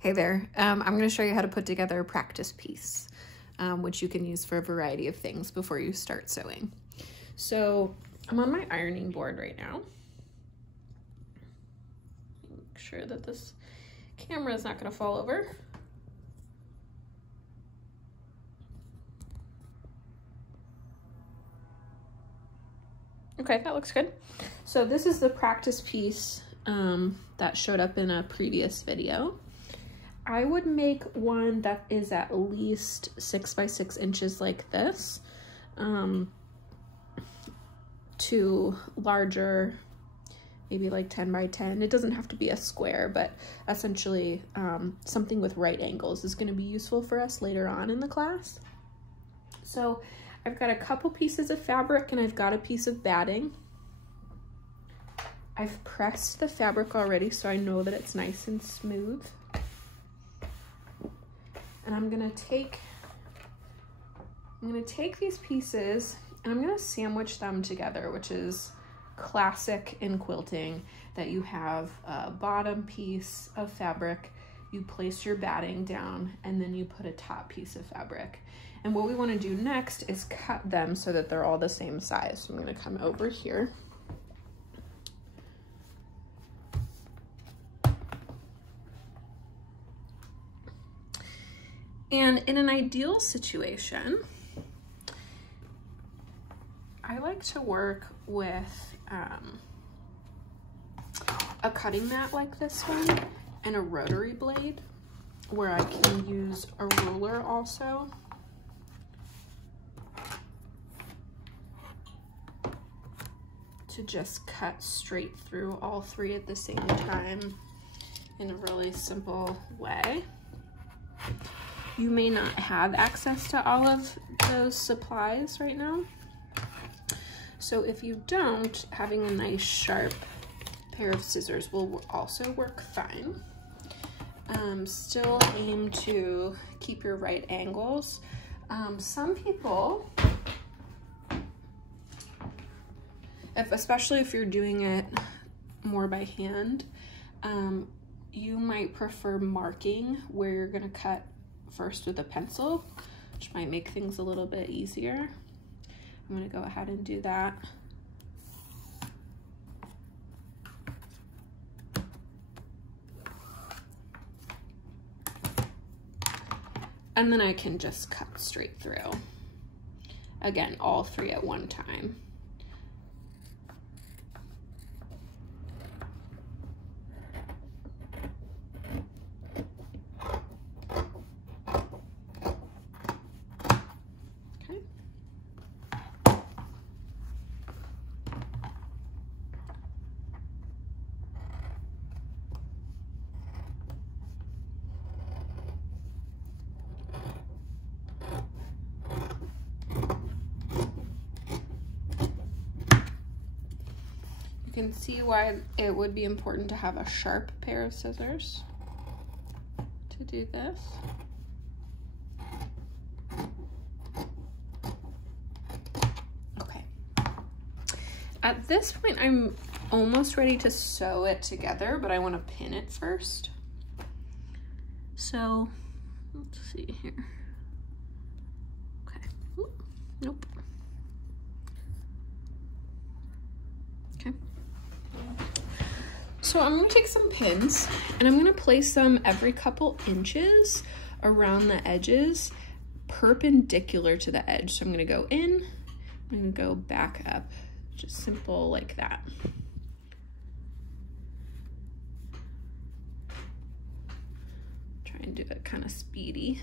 Hey there, I'm going to show you how to put together a practice piece, which you can use for a variety of things before you start sewing. So I'm on my ironing board right now. Make sure that this camera is not going to fall over. Okay, that looks good. So this is the practice piece that showed up in a previous video. I would make one that is at least 6 by 6 inches like this, to larger, maybe like 10 by 10. It doesn't have to be a square, but essentially something with right angles is going to be useful for us later on in the class. So I've got a couple pieces of fabric and I've got a piece of batting. I've pressed the fabric already, so I know that it's nice and smooth. And I'm gonna take these pieces and I'm gonna sandwich them together, which is classic in quilting, that you have a bottom piece of fabric, you place your batting down, and then you put a top piece of fabric. And what we wanna do next is cut them so that they're all the same size. So I'm gonna come over here. And in an ideal situation, I like to work with a cutting mat like this one and a rotary blade, where I can use a ruler also. To just cut straight through all three at the same time in a really simple way. You may not have access to all of those supplies right now. So if you don't, having a nice sharp pair of scissors will also work fine. Still aim to keep your right angles. Some people, especially if you're doing it more by hand, you might prefer marking where you're gonna cut first with a pencil, which might make things a little bit easier. I'm gonna go ahead and do that. And then I can just cut straight through. Again, all three at one time. You can see why it would be important to have a sharp pair of scissors to do this. Okay. At this point, I'm almost ready to sew it together, but I want to pin it first. So, let's see here. Okay. Ooh, nope. Okay. So I'm going to take some pins and I'm going to place them every couple inches around the edges, perpendicular to the edge. So I'm going to go in, I'm going to go back up, just simple like that. Try and do it kind of speedy.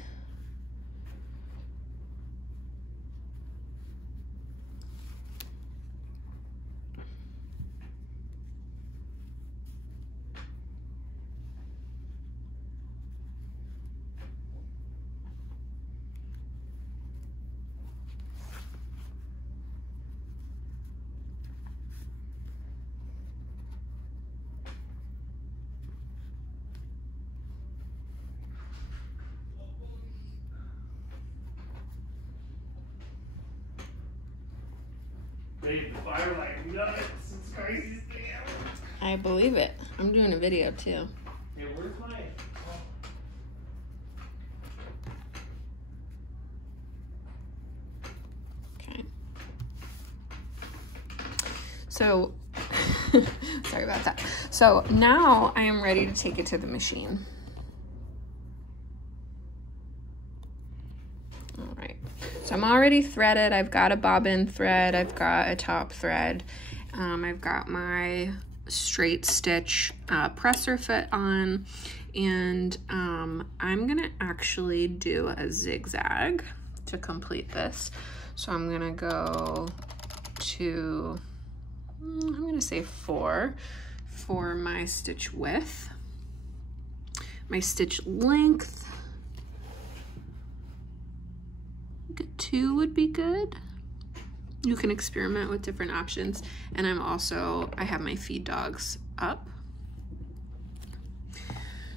Babe, the fire like nuts. It's the craziest thing ever. I believe it. I'm doing a video too. Hey, where's my... Oh. So, sorry about that. So now I am ready to take it to the machine. All right, so I'm already threaded. I've got a bobbin thread. I've got a top thread. I've got my straight stitch presser foot on, and I'm gonna actually do a zigzag to complete this. So I'm gonna go to, I'm gonna say 4 for my stitch width. My stitch length, 2 would be good. You can experiment with different options. And I have my feed dogs up.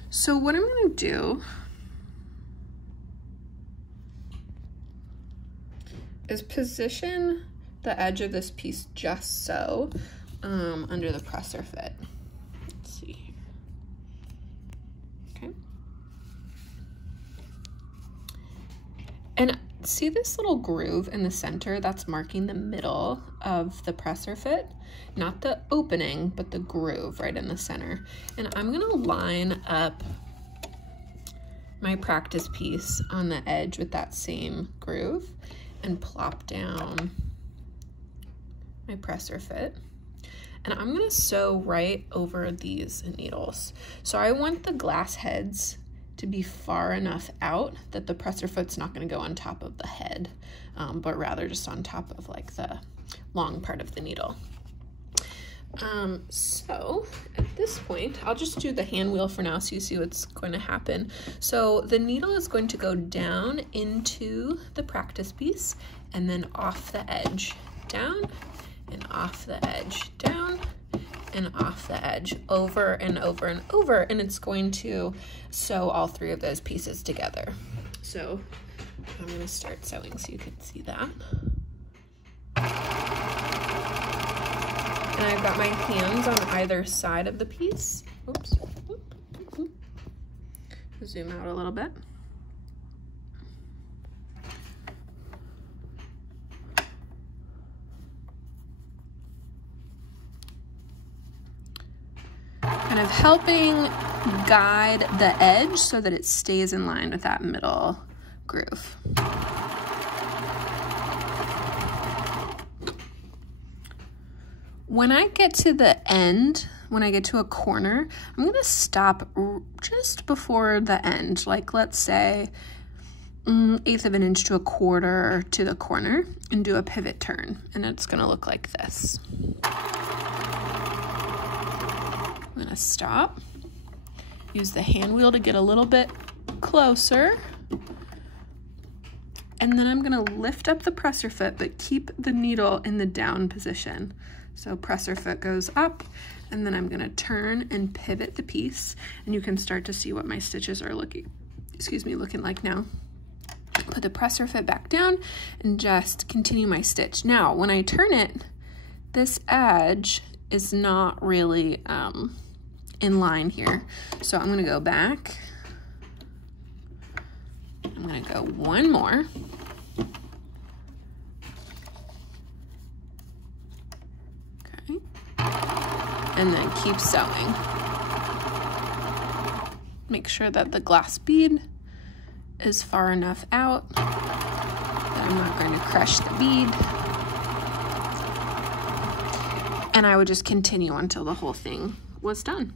So what I'm gonna do is position the edge of this piece just so under the presser fit. Let's see here. Okay. And see this little groove in the center that's marking the middle of the presser fit? Not the opening, but the groove right in the center. And I'm gonna line up my practice piece on the edge with that same groove and plop down my presser fit. And I'm gonna sew right over these needles. So I want the glass heads to be far enough out that the presser foot's not gonna go on top of the head, but rather just on top of like the long part of the needle. So at this point, I'll just do the hand wheel for now so you see what's going to happen. So the needle is going to go down into the practice piece and then off the edge, down and off the edge, down and off the edge, over and over and over, and it's going to sew all 3 of those pieces together. So I'm going to start sewing so you can see that. And I've got my hands on either side of the piece. Oops. Zoom out a little bit. Kind of helping guide the edge so that it stays in line with that middle groove. When I get to the end, when I get to a corner, I'm gonna stop just before the end, like let's say 1/8 of an inch to 1/4 to the corner, and do a pivot turn, and it's gonna look like this. I'm gonna stop, use the hand wheel to get a little bit closer, and then I'm gonna lift up the presser foot, but keep the needle in the down position. So presser foot goes up, and then I'm gonna turn and pivot the piece, and you can start to see what my stitches are looking like now. Put the presser foot back down and just continue my stitch. Now, when I turn it, this edge is not really in line here. So I'm gonna go back. I'm gonna go one more. Okay. And then keep sewing. Make sure that the glass bead is far enough out that I'm not going to crush the bead. And I would just continue until the whole thing was done.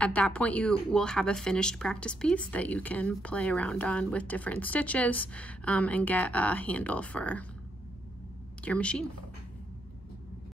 At that point, you will have a finished practice piece that you can play around on with different stitches and get a handle for your machine.